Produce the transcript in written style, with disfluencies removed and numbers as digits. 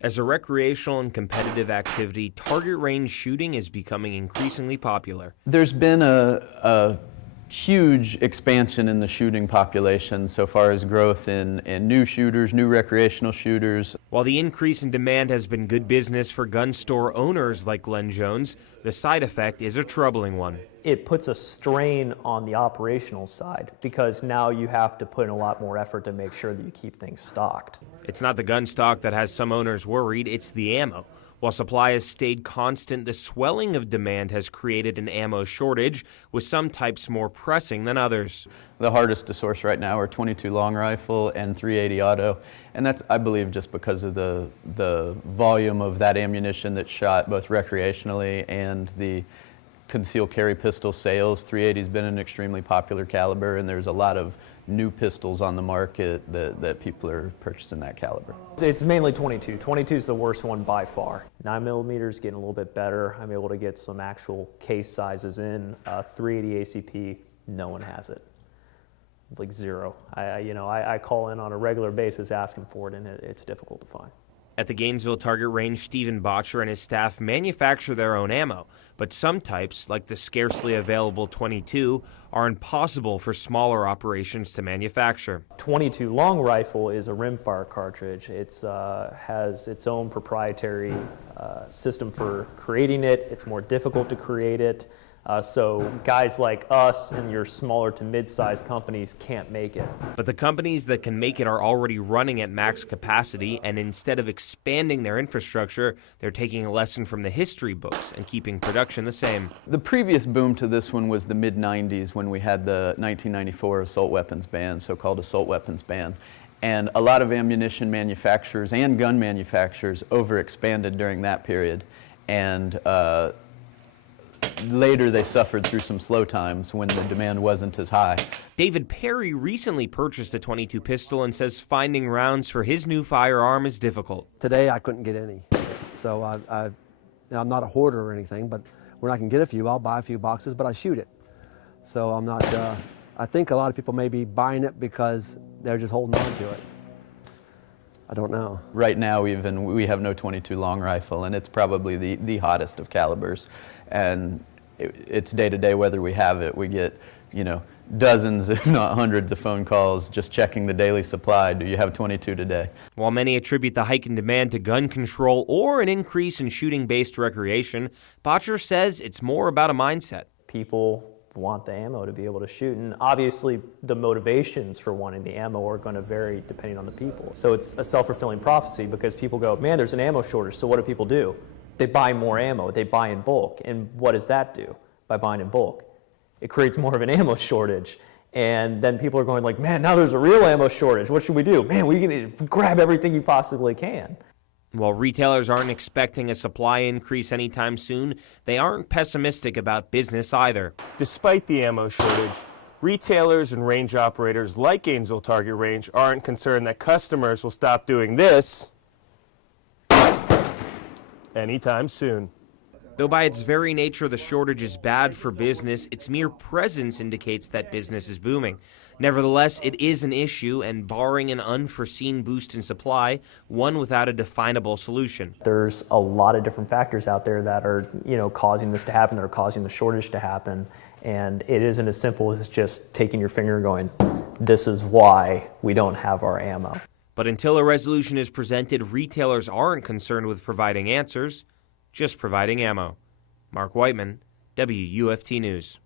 As a recreational and competitive activity, target range shooting is becoming increasingly popular. There's been a huge expansion in the shooting population so far as growth in new shooters, new recreational shooters. While the increase in demand has been good business for gun store owners like Glenn Jones, the side effect is a troubling one. It puts a strain on the operational side because now you have to put in a lot more effort to make sure that you keep things stocked. It's not the gun stock that has some owners worried, it's the ammo. While supply has stayed constant, the swelling of demand has created an ammo shortage, with some types more pressing than others. The hardest to source right now are .22 long rifle and .380 auto, and that's, I believe, just because of the volume of that ammunition that's shot both recreationally and the concealed carry pistol sales. .380 has been an extremely popular caliber, and there's a lot of new pistols on the market that people are purchasing that caliber. It's mainly .22. .22 is the worst one by far. 9mm is getting a little bit better. I'm able to get some actual case sizes in. .380 ACP, no one has it. Like zero. I call in on a regular basis asking for it, and it's difficult to find. At the Gainesville target range, Stephen Botcher and his staff manufacture their own ammo, but some types, like the scarcely available .22, are impossible for smaller operations to manufacture. .22 long rifle is a rimfire cartridge. It has its own proprietary system for creating it. It's more difficult to create it. So guys like us and your smaller to mid-sized companies can't make it. But the companies that can make it are already running at max capacity, and instead of expanding their infrastructure, they're taking a lesson from the history books and keeping production the same. The previous boom to this one was the mid-90s when we had the 1994 assault weapons ban, so-called assault weapons ban. And a lot of ammunition manufacturers and gun manufacturers overexpanded during that period. And later they suffered through some slow times when the demand wasn't as high. David Perry recently purchased a .22 pistol and says finding rounds for his new firearm is difficult. Today I couldn't get any, so I'm not a hoarder or anything, but when I can get a few, I'll buy a few boxes, but I shoot it. So I'm not, I think a lot of people may be buying it because they're just holding on to it. I don't know. Right now even, we have no .22 long rifle, and it's probably the hottest of calibers. And it's day to day whether we have it. We get, dozens, if not hundreds of phone calls just checking the daily supply. Do you have .22 today? While many attribute the hike in demand to gun control or an increase in shooting-based recreation, Botcher says it's more about a mindset. People want the ammo to be able to shoot, and obviously the motivations for wanting the ammo are going to vary depending on the people. So it's a self-fulfilling prophecy because people go, man, there's an ammo shortage, so what do people do? They buy more ammo, they buy in bulk, and what does that do by buying in bulk? It creates more of an ammo shortage, and then people are going like, man, now there's a real ammo shortage, what should we do? Man, we can grab everything you possibly can. While retailers aren't expecting a supply increase anytime soon, they aren't pessimistic about business either. Despite the ammo shortage, retailers and range operators like Gainesville Target Range aren't concerned that customers will stop doing this anytime soon. Though by its very nature the shortage is bad for business, its mere presence indicates that business is booming. Nevertheless, it is an issue, and barring an unforeseen boost in supply, one without a definable solution. There's a lot of different factors out there that are, causing this to happen, that are causing the shortage to happen, and it isn't as simple as just taking your finger and going, this is why we don't have our ammo. But until a resolution is presented, retailers aren't concerned with providing answers, just providing ammo. Marc Whiteman, WUFT News.